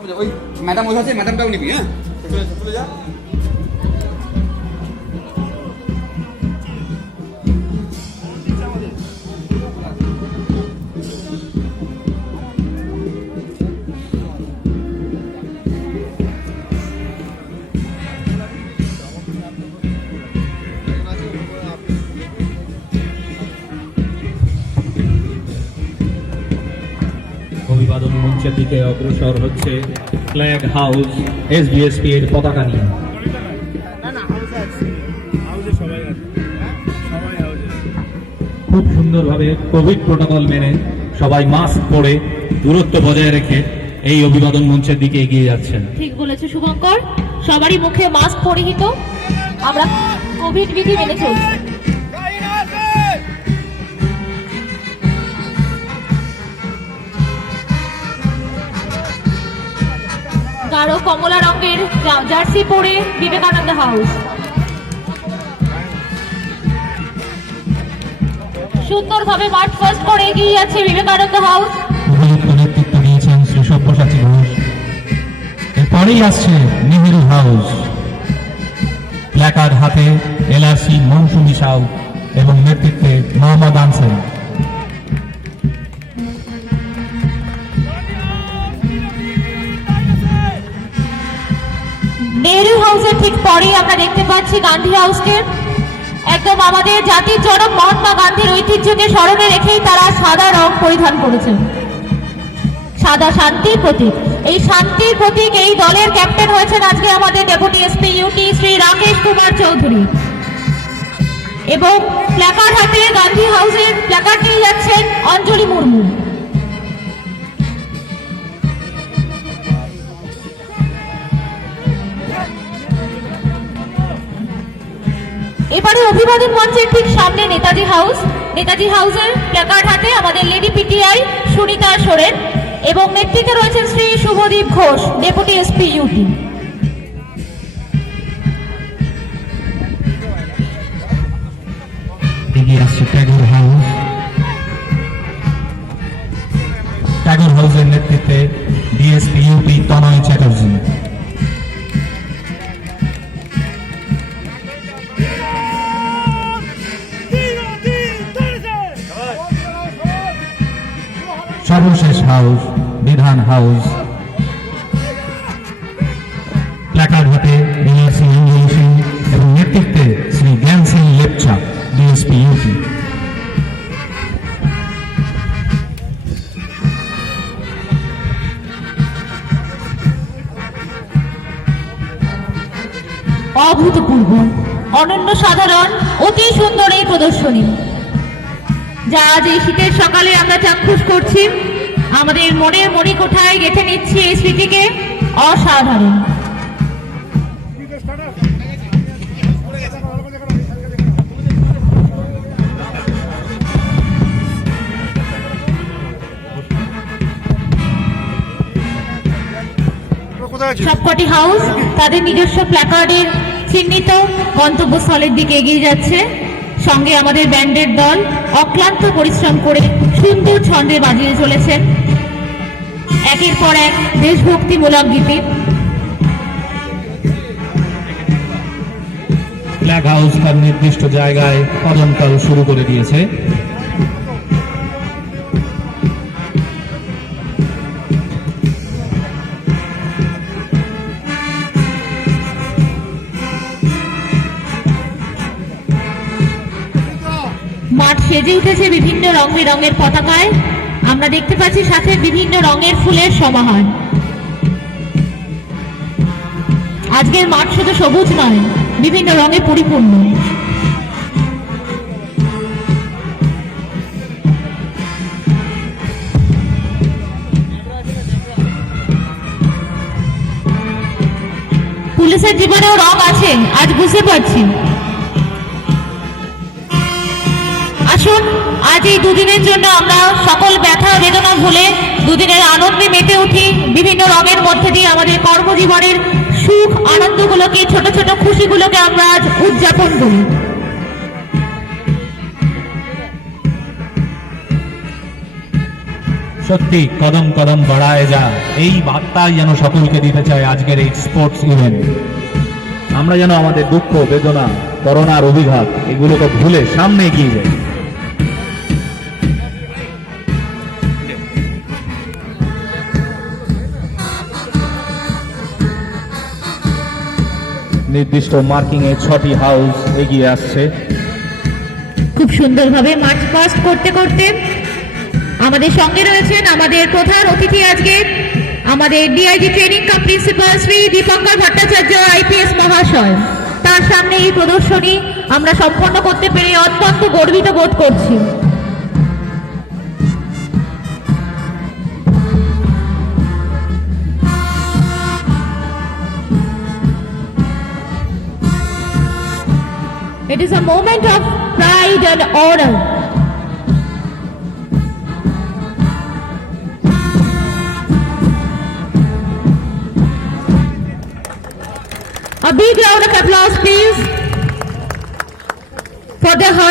ওই ম্যাডাম ওই আছে, ম্যাডামটাও নিবি। হ্যাঁ, চলে যা। অভিবাদন মঞ্চের দিকে অগ্রসর হচ্ছে ফ্ল্যাগ হাউস এসবিএসপি এর পতাকা নিয়ে। খুব সুন্দরভাবে কোভিড প্রোটোকল মেনে সবাই মাস্ক পরে দূরত্ব বজায় রেখে এই অভিবাদন মঞ্চের দিকে এগিয়ে যাচ্ছেন। ঠিক বলেছে শুভঙ্কর, সবারই মুখে মাস্ক পরিহিত, আমরা কোভিড বিধি মেনে চলছি। গাঢ় কমলা রঙের জার্সি পরে বিবেকানন্দ হাউস, সুন্দরভাবে মার্চ ফার্স্ট করে এগিয়ে যাচ্ছে বিবেকানন্দ হাউস। নেতৃত্ব দিয়েছেন শ্রী সব্যসাচী ঘোষ। এরপরেই আসছে নেহেরু হাউস, প্ল্যাকার্ড হাতে এলআরসি মৌসুমী সাউ এবং নেতৃত্বে মোহাম্মদ আনসারি। নেহেরু হাউসের ঠিক পরেই আমরা দেখতে পাচ্ছি গান্ধী হাউসকে। একদম আমাদের জাতির জনক মহাত্মা গান্ধীর ঐতিহ্যকে স্মরণে রেখেই তারা সাদা রং পরিধান করেছেন। সাদা শান্তির প্রতীক, এই শান্তির প্রতীক এই দলের ক্যাপ্টেন হয়েছেন আজকে আমাদের deputy SP UT Shri Rakesh Kumar Chowdhury. এবং প্ল্যাকার্ড হাতে গান্ধী হাউসের প্ল্যাকার্ড নিয়ে যাচ্ছেন অঞ্জলি মুর্মু। এবারে অভিবাদন মঞ্চের ঠিক সামনে নেতাজি হাউস, নেতাজি হাউসের প্ল্যাকার্ড হাতে আমাদের লেডি পিটিআই সুনিতা সোরেন এবং নেতৃত্বে রয়েছেন Shri Subhadeep Ghosh deputy SP UT. এগিয়ে আসছে ট্যাগর হাউস, ট্যাগর হাউসের নেতৃত্বে ডিএসপি ইউপি তনয় চ্যাটার্জি। সর্বশেষ হাউস বিধান হাউস, প্ল্যাকার্ড হাতে এলআরসি ইঞ্জিন সিং এবং নেতৃত্বে শ্রী জ্ঞান সিং লেপচা ডিএসপি ইউপি। অভূতপূর্ব, অনন্য সাধারণ, অতি সুন্দর এই প্রদর্শনী যা আজ এই শীতের সকালে আমরা চাক্ষুষ করছি, আমাদের মনের মণিকোঠায় গেঁথে নিচ্ছি এই স্মৃতিকে। অসাধারণ। সবকটি হাউস তাদের নিজস্ব প্ল্যাকার্ডের চিহ্নিত গন্তব্যস্থলের দিকে এগিয়ে যাচ্ছে। সঙ্গে আমাদের ব্যান্ডের দল অক্লান্ত পরিশ্রম করে সুন্দর ছন্দে বাজিয়ে চলেছেন একের পর এক দেশভক্তিমূলক গীতি। ফ্ল্যাগ হাউস তার নির্দিষ্ট জায়গায় কদমতাল শুরু করে দিয়েছে। মাঠ সেজে উঠেছে বিভিন্ন রং বেরঙের পতাকায়, আমরা দেখতে পাচ্ছি সাথে বিভিন্ন রঙের ফুলের সমাহার। আজকের মাঠ শুধু সবুজ নয়, বিভিন্ন রঙে পরিপূর্ণ। পুলিশের জীবনেও রং আছে, আজ বুঝতে পারছি। আসুন আজ এই দুদিনের জন্য আমরা সকল ব্যথা বেদনা ভুলে দুদিনের আনন্দে মেতে উঠি। বিভিন্ন রঙের মধ্যে দিয়ে আমাদের কর্মজীবনের সুখ আনন্দগুলোকে, ছোট ছোট খুশিগুলোকে আমরা আজ উদযাপন করি। সত্যি কদম কদম বাড়ায় যা, এই বার্তাই যেন সকলকে দিতে চায় আজকের এই স্পোর্টস ইভেন্ট। আমরা যেন আমাদের দুঃখ বেদনা করোনার অভিঘাত এগুলোকে ভুলে সামনে এগিয়ে যাই। নির্দিষ্ট মার্কিং এ 6টি হাউস এগিয়ে আসছে। খুব সুন্দরভাবে মার্চ পাস্ট করতে করতে আমাদের সঙ্গে রয়েছেন আমাদের প্রধান অতিথি আজকে আমাদের ডিআইজি ট্রেনিং কাম প্রিন্সিপাল শ্রী দীপঙ্কর ভট্টাচার্য আইপিএস মহাশয়। তার সামনে এই প্রদর্শনী আমরা সম্পন্ন করতে পেরে অত্যন্ত গর্বিত বোধ করছি। It is a moment of pride and honor. A big round of applause, please, for the